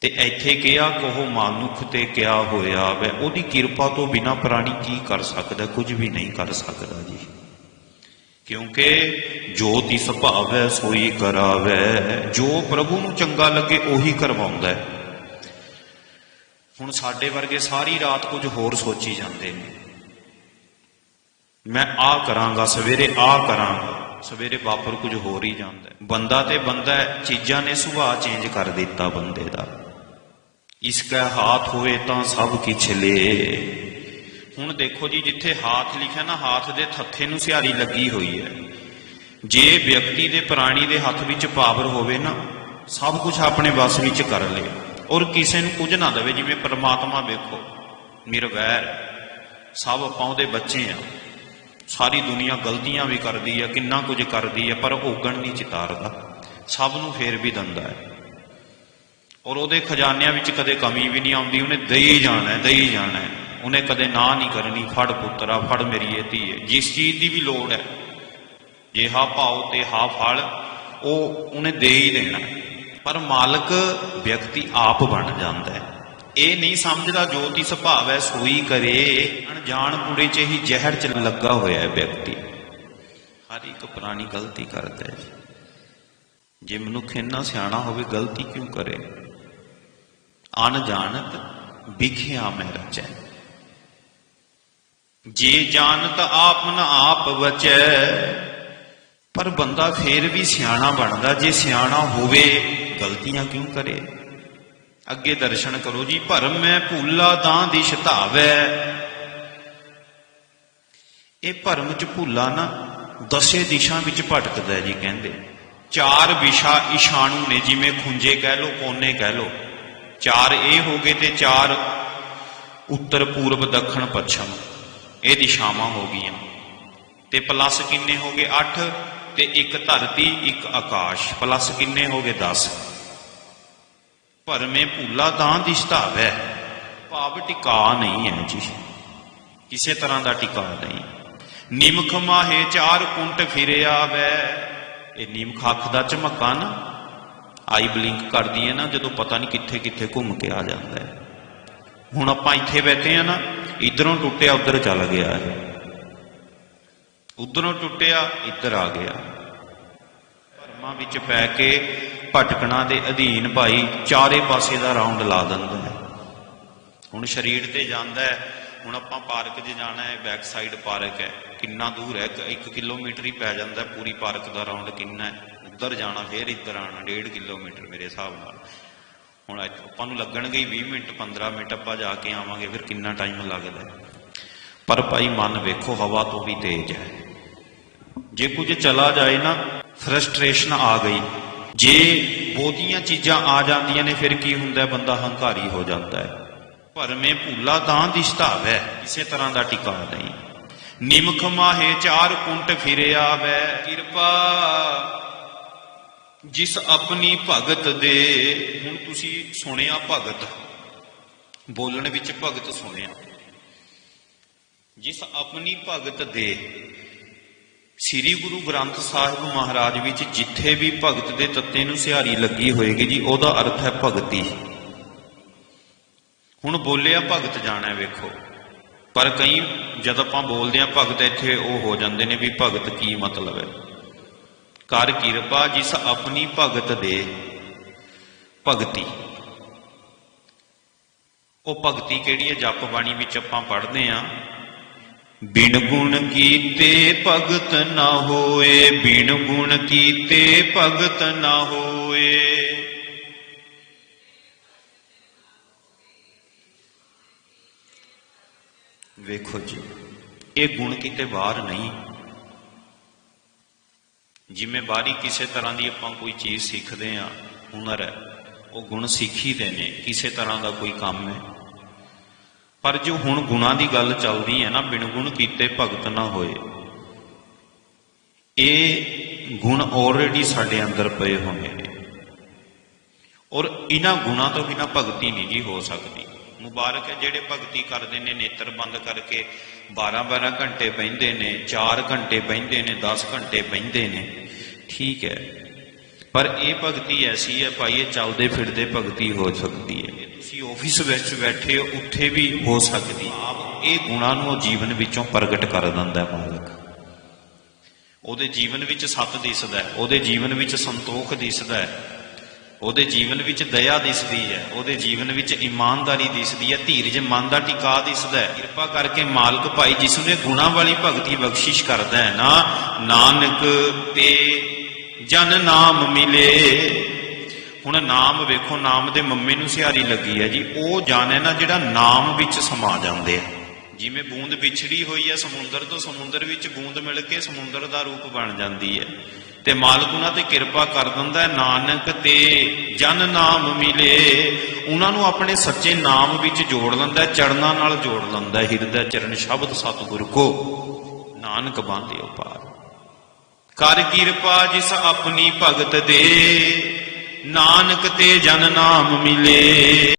ਤੇ ਇੱਥੇ ਕਿਹਾ ਕਹੋ ਮਨੁੱਖ ਤੇ ਕਿਆ ਹੋਇਆ ਵੈ, ਉਹਦੀ ਕਿਰਪਾ ਤੋਂ ਬਿਨਾ ਪ੍ਰਾਣੀ ਕੀ ਕਰ ਸਕਦਾ, ਕੁਝ ਵੀ ਨਹੀਂ ਕਰ ਸਕਦਾ ਜੀ। ਕਿਉਂਕਿ ਜੋ ਤਿਸ ਭਾਵੈ, ਸੋਈ ਕਰਾਵੈ, ਜੋ ਪ੍ਰਭੂ ਨੂੰ ਚੰਗਾ ਲੱਗੇ, ਉਹੀ ਕਰਵਾਉਂਦਾ ਹੈ। ਹੁਣ ਸਾਡੇ ਵਰਗੇ ਸਾਰੀ ਰਾਤ ਕੁਝ ਹੋਰ ਸੋਚੀ ਜਾਂਦੇ ਨੇ। ਮੈਂ ਆ ਕਰਾਂਗਾ, ਸਵੇਰੇ ਆ ਕਰਾਂਗਾ, ਸਵੇਰੇ ਵਾਪਰ ਕੁਝ ਹੋਰ ਹੀ ਜਾਂਦਾ ਬੰਦਾ ਤੇ ਬੰਦਾ, ਚੀਜ਼ਾਂ ਨੇ ਸੁਭਾਅ ਚੇਂਜ ਕਰ ਦਿੱਤਾ ਬੰਦੇ ਦਾ। ਇਸ ਇਸਕਾ ਹਾਥ ਹੋਵੇ ਤਾਂ ਸਭ ਕਿਛ ਲੇ। ਹੁਣ ਦੇਖੋ ਜੀ, ਜਿੱਥੇ ਹਾਥ ਲਿਖਿਆ ਨਾ, ਹਾਥ ਦੇ ਥੱਥੇ ਨੂੰ ਸਿਹਾਰੀ ਲੱਗੀ ਹੋਈ ਹੈ। ਜੇ ਵਿਅਕਤੀ ਦੇ ਪ੍ਰਾਣੀ ਦੇ ਹੱਥ ਵਿੱਚ ਪਾਵਰ ਹੋਵੇ ਨਾ, ਸਭ ਕੁਝ ਆਪਣੇ ਵੱਸ ਵਿੱਚ ਕਰ ਲੇ। ਔਰ ਕਿਸੇ ਨੂੰ ਕੁਝ ਨਾ ਦੇਵੇ, ਜਿਵੇਂ ਪਰਮਾਤਮਾ ਵੇਖੋ। ਨਿਰਵੈਰ ਸਭ ਆਪਾਂ ਉਹਦੇ ਬੱਚੇ ਆ। ਸਾਰੀ ਦੁਨੀਆ ਗਲਤੀਆਂ ਵੀ ਕਰਦੀ ਹੈ ਕਿੰਨਾ ਕੁਝ ਕਰਦੀ ਹੈ ਪਰ ਔਗਣ ਨਹੀਂ, ਚਿਤਾਰਦਾ। ਸਭ ਨੂੰ ਫੇਰ ਵੀ ਦਿੰਦਾ ਹੈ। ਔਰ ਉਹਦੇ ਖਜ਼ਾਨਿਆਂ ਵਿੱਚ ਕਦੇ ਕਮੀ ਵੀ ਨਹੀਂ ਆਉਂਦੀ, ਉਹਨੇ ਦੇਈ ਜਾਣਾ ਹੈ ਦੇਈ ਜਾਣਾ। ਹੈ ਉਹਨੇ ਕਦੇ ਨਾ ਨਹੀਂ ਕਰਨੀ, ਫੜ ਪੁੱਤਰਾ, ਫੜ ਮੇਰੀ ਇਹ ਧੀਏ ਜਿਸ ਚੀਜ਼ ਦੀ ਵੀ ਲੋੜ ਹੈ, ਜੇ ਹਾ ਪਾਓ ਤੇ ਹਾ ਫਲ, ਉਹ ਉਹਨੇ ਦੇ ਹੀ ਦੇਣਾ। ਪਰ ਮਾਲਕ ਵਿਅਕਤੀ ਆਪ ਬਣ ਜਾਂਦਾ ਹੈ। ਇਹ ਨਹੀਂ ਸਮਝਦਾ ਜੋ ਤਿਸ ਭਾਵ ਹੈ ਸੋਈ ਕਰੇ। ਅਣਜਾਣ ਬੁੜੇ ਚ ਹੀ ਜ਼ਹਿਰ ਚ ਲੱਗਾ ਹੋਇਆ ਹੈ ਵਿਅਕਤੀ। ਹਰ ਇੱਕ ਪੁਰਾਣੀ ਗਲਤੀ ਕਰਦਾ ਹੈ। ਜੇ ਮਨੁੱਖ ਇੰਨਾ ਸਿਆਣਾ ਹੋਵੇ, ਗਲਤੀ ਕਿਉਂ ਕਰੇ? ਅਣਜਾਣਤ ਵਿਖਿਆ ਮੈਂ ਰਚੈ। ਜੇ ਜਾਣਤ ਆਪ ਨ ਆਪ ਬਚੈ, ਪਰ ਬੰਦਾ ਫੇਰ ਵੀ ਸਿਆਣਾ ਬਣਦਾ, ਜੇ ਸਿਆਣਾ ਹੋਵੇ, ਗਲਤੀਆਂ ਕਿਉਂ ਕਰੇ? ਅੱਗੇ ਦਰਸ਼ਨ ਕਰੋ ਜੀ, ਭਰਮ ਮੈਂ ਭੂਲਾ ਤਾਂ ਦਿਸ਼ ਧਾਵੈ ਇਹ ਭਰਮ ਚ ਭੁੱਲਾ ਨਾ ਦਸੇ ਦਿਸ਼ਾ ਵਿੱਚ ਭਟਕਦਾ ਜੀ ਕਹਿੰਦੇ। ਚਾਰ ਵਿਸ਼ਾ ਇਸ਼ਾਣੂ ਨੇ, ਜਿਵੇਂ ਖੁੰਝੇ ਕਹਿ ਲੋ ਕੋਨੇ ਕਹਿ ਲੋ ਚਾਰ ਇਹ ਹੋ ਗਏ ਤੇ ਚਾਰ ਉੱਤਰ ਪੂਰਬ ਦੱਖਣ ਪੱਛਮ। ਇਹ ਦਿਸ਼ਾਵਾਂ ਹੋ ਗਈਆਂ। ਤੇ ਪਲੱਸ ਕਿੰਨੇ ਹੋ ਗਏ? 8 ਤੇ ਇੱਕ ਧਰਤੀ, ਇੱਕ ਆਕਾਸ਼। ਪਲੱਸ ਕਿੰਨੇ ਹੋ ਗਏ? 10 ਭਰਮੇ ਭੂਲਾ ਤਾਂ ਦਿਸ਼ਤਾਵੈ। ਭਾਵ ਟਿਕਾ ਨਹੀਂ ਹੈ ਜੀ। ਕਿਸੇ ਤਰ੍ਹਾਂ ਦਾ ਟਿਕਾ ਨਹੀਂ। ਨਿਮਖ ਮਾਹੇ ਚਾਰ ਕੁੰਟ ਫਿਰਿਆ ਵੈ ਇਹ ਨਿਮਖ ਅੱਖ ਦਾ ਝਮਕਾ ਨਾ। ਆਈ ਬਲਿੰਕ ਕਰਦੀ ਹੈ ਨਾ, ਜਦੋਂ ਪਤਾ ਨਹੀਂ ਕਿੱਥੇ ਕਿੱਥੇ ਘੁੰਮ ਕੇ ਆ ਜਾਂਦਾ ਹੈ। ਹੁਣ ਆਪਾਂ ਇੱਥੇ ਬੈਠੇ ਆ ਨਾ, ਇਧਰੋਂ ਟੁੱਟਿਆ, ਉਧਰ ਚੱਲ ਗਿਆ ਹੈ ਉਧਰੋਂ ਟੁੱਟਿਆ, ਇੱਧਰ ਆ ਗਿਆ। ਭਰਮਾਂ ਵਿੱਚ ਪੈ ਕੇ ਭਟਕਣਾ ਦੇ ਅਧੀਨ ਭਾਈ ਚਾਰੇ ਪਾਸੇ ਦਾ ਰਾਉਂਡ ਲਾ ਦਿੰਦਾ ਹੈ। ਹੁਣ ਸਰੀਰ ਤੇ ਜਾਂਦਾ ਹੈ, ਹੁਣ ਆਪਾਂ ਪਾਰਕ 'ਚ ਜਾਣਾ ਹੈ ਬੈਕ ਸਾਈਡ ਪਾਰਕ ਹੈ। ਕਿੰਨਾ ਦੂਰ ਹੈ 1 ਕਿਲੋਮੀਟਰ ਹੀ ਪੈ ਜਾਂਦਾ ਪੂਰੀ ਪਾਰਕ ਦਾ ਰਾਉਂਡ ਕਿੰਨਾ ਹੈ। ਉੱਧਰ ਜਾਣਾ, ਫੇਰ ਇੱਧਰ ਆਣਾ 1.5 ਕਿਲੋਮੀਟਰ ਮੇਰੇ ਹਿਸਾਬ ਨਾਲ। ਹੁਣ ਆਪਾਂ ਨੂੰ ਲੱਗਣਗੇ ਹੀ 20 ਮਿੰਟ 15 ਮਿੰਟ, ਆਪਾਂ ਜਾ ਕੇ ਆਵਾਂਗੇ, ਫਿਰ ਕਿੰਨਾ ਟਾਈਮ ਲੱਗਦਾ ਪਰ ਭਾਈ ਮਨ ਵੇਖੋ, ਹਵਾ ਤੋਂ ਵੀ ਤੇਜ਼ ਹੈ। ਜੇ ਕੁਝ ਚਲਾ ਜਾਏ ਨਾ ਫਰਸਟ੍ਰੇਸ਼ਨ ਆ ਗਈ। ਜੇ ਬਹੁਤੀਆਂ ਚੀਜ਼ਾਂ ਆ ਜਾਂਦੀਆਂ ਨੇ, ਫਿਰ ਕੀ ਹੁੰਦਾ ਬੰਦਾ ਹੰਕਾਰੀ ਹੋ ਜਾਂਦਾ ਹੈ। ਭਰਮੇ ਭੂਲਾ ਤਾਂ ਦਿਸ਼ਤਾਵ ਹੈ ਕਿਸੇ ਤਰ੍ਹਾਂ ਦਾ ਟਿਕਾ ਨਹੀਂ। ਨਿਮਖ ਮਾਹੇ ਚਾਰ ਕੁੰਟ ਫਿਰਿਆ ਵੈ, ਕਿਰਪਾ ਜਿਸ ਆਪਣੀ ਭਗਤ ਦੇ, ਹੁਣ ਤੁਸੀਂ ਸੁਣਿਆ ਭਗਤ, ਬੋਲਣ ਵਿੱਚ ਭਗਤ ਸੁਣਿਆ। ਜਿਸ ਆਪਣੀ ਭਗਤ ਦੇ, ਸ੍ਰੀ ਗੁਰੂ ਗ੍ਰੰਥ ਸਾਹਿਬ ਮਹਾਰਾਜ ਵਿੱਚ ਜਿੱਥੇ ਵੀ ਭਗਤ ਦੇ ਤੱਤੇ ਨੂੰ ਸਿਹਾਰੀ ਲੱਗੀ ਹੋਏਗੀ ਜੀ, ਉਹਦਾ ਅਰਥ ਹੈ ਭਗਤੀ। ਹੁਣ ਬੋਲਿਆ ਭਗਤ ਜਾਣਾ ਵੇਖੋ। ਪਰ ਕਈ, ਜਦ ਆਪਾਂ ਬੋਲਦੇ ਆ ਭਗਤ ਇੱਥੇ ਉਹ ਹੋ ਜਾਂਦੇ ਨੇ ਵੀ ਭਗਤ ਕੀ ਮਤਲਬ ਹੈ? ਕਰ ਕਿਰਪਾ ਜਿਸ ਆਪਣੀ ਭਗਤ ਦੇ ਭਗਤੀ। ਉਹ ਭਗਤੀ ਕਿਹੜੀ ਹੈ? ਜਪ ਬਾਣੀ ਵਿੱਚ ਆਪਾਂ ਪੜ੍ਹਦੇ ਆ ਬਿਨ ਗੁਣ ਕੀਤੇ ਭਗਤ ਨਾ ਹੋਏ, ਬਿਨ ਗੁਣ ਕੀਤੇ ਭਗਤ ਨਾ ਹੋਏ। ਵੇਖੋ ਜੀ, ਇਹ ਗੁਣ ਕਿਤੇ ਬਾਹਰ ਨਹੀਂ। ਜਿਵੇਂ ਬਾਹਰੀ ਕਿਸੇ ਤਰ੍ਹਾਂ ਦੀ ਆਪਾਂ ਕੋਈ ਚੀਜ਼ ਸਿੱਖਦੇ ਆ ਹੁਨਰ ਹੈ, ਉਹ ਗੁਣ ਸਿੱਖੀ ਦੇ ਨੇ ਕਿਸੇ ਤਰ੍ਹਾਂ ਦਾ ਕੋਈ ਕੰਮ ਹੈ। ਪਰ ਜੋ ਹੁਣ ਗੁਣਾਂ ਦੀ ਗੱਲ ਚੱਲਦੀ ਹੈ ਨਾ, ਬਿਨ ਗੁਣ ਕੀਤੇ ਭਗਤ ਨਾ ਹੋਏ। ਇਹ ਗੁਣ ਆਲਰੇਡੀ ਸਾਡੇ ਅੰਦਰ ਪਏ ਹੋਏ ਨੇ। ਔਰ ਇਹਨਾਂ ਗੁਣਾਂ ਤੋਂ ਬਿਨਾ ਭਗਤੀ ਨਹੀਂ ਜੀ ਹੋ ਸਕਦੀ। ਮੁਬਾਰਕ ਹੈ ਜਿਹੜੇ ਭਗਤੀ ਕਰਦੇ ਨੇ, ਨੇਤਰ ਬੰਦ ਕਰਕੇ 12-12 ਘੰਟੇ ਬਹਿੰਦੇ ਨੇ 4 ਘੰਟੇ ਬਹਿੰਦੇ ਨੇ 10 ਘੰਟੇ ਬਹਿੰਦੇ ਨੇ। ਠੀਕ ਹੈ। ਪਰ ਇਹ ਭਗਤੀ ਐਸੀ ਹੈ ਭਾਈ ਇਹ ਚੱਲਦੇ ਫਿਰਦੇ ਭਗਤੀ ਹੋ ਸਕਦੀ ਹੈ। ਤੁਸੀਂ ਆਫਿਸ ਵਿੱਚ ਬੈਠੇ ਹੋ, ਉੱਥੇ ਵੀ ਹੋ ਸਕਦੀ ਹੈ। ਇਹ ਗੁਣਾਂ ਨੂੰ ਉਹ ਜੀਵਨ ਵਿੱਚੋਂ ਪ੍ਰਗਟ ਕਰ ਦਿੰਦਾ ਹੈ ਮਾਲਕ। ਉਹਦੇ ਜੀਵਨ ਵਿੱਚ ਸੱਤ ਦਿਸਦਾ ਹੈ, ਉਹਦੇ ਜੀਵਨ ਵਿੱਚ ਸੰਤੋਖ ਦਿਸਦਾ ਹੈ, ਉਹਦੇ ਜੀਵਨ ਵਿੱਚ ਦਇਆ ਦਿਸਦੀ ਹੈ, ਉਹਦੇ ਜੀਵਨ ਵਿੱਚ ਇਮਾਨਦਾਰੀ ਦਿਸਦੀ ਹੈ, ਧੀਰਜ, ਮਨ ਦਾ ਟਿਕਾ ਦਿਸਦਾ ਹੈ। ਕਿਰਪਾ ਕਰਕੇ ਮਾਲਕ ਭਾਈ, ਜਿਸ ਨੇ ਗੁਣਾ ਵਾਲੀ ਭਗਤੀ ਬਖਸ਼ਿਸ਼ ਕਰਦਾ ਹੈ ਨਾ, ਨਾਨਕ ਤੇ ਜਨ ਨਾਮ ਮਿਲੇ। ਹੁਣ ਨਾਮ ਵੇਖੋ, ਨਾਮ ਦੇ ਮੰਮੇ ਨੂੰ ਸਿਹਾਰੀ ਲੱਗੀ ਹੈ ਜੀ। ਉਹ ਜਾਣੇ ਨਾ ਜਿਹੜਾ ਨਾਮ ਵਿੱਚ ਸਮਾ ਜਾਂਦੇ ਆ। ਜਿਵੇਂ ਬੂੰਦ ਵਿਛੜੀ ਹੋਈ ਹੈ ਸਮੁੰਦਰ ਤੋਂ ਸਮੁੰਦਰ ਵਿੱਚ ਬੂੰਦ ਮਿਲ ਕੇ ਸਮੁੰਦਰ ਦਾ ਰੂਪ ਬਣ ਜਾਂਦੀ ਹੈ ਤੇ ਮਾਲਕ ਉਹਨਾਂ ਤੇ ਕਿਰਪਾ ਕਰ ਦਿੰਦਾ ਹੈ, ਨਾਨਕ ਤੇ ਜਨ ਨਾਮ ਮਿਲੇ। ਉਹਨਾਂ ਨੂੰ ਆਪਣੇ ਸੱਚੇ ਨਾਮ ਵਿੱਚ ਜੋੜ ਲੈਂਦਾ ਹੈ, ਚਰਨਾਂ ਨਾਲ ਜੋੜ ਲੈਂਦਾ ਹਿਰਦਾ ਚਰਨ ਸ਼ਬਦ ਸਤਿਗੁਰ ਕੋ। ਨਾਨਕ ਬਾਂਧਿਓ ਪਾਰ। ਕਰ ਕਿਰਪਾ ਜਿਸ ਆਪਣੀ ਭਗਤ ਦੇ। ਨਾਨਕ ਤੇ ਜਨ ਨਾਮ ਮਿਲੇ।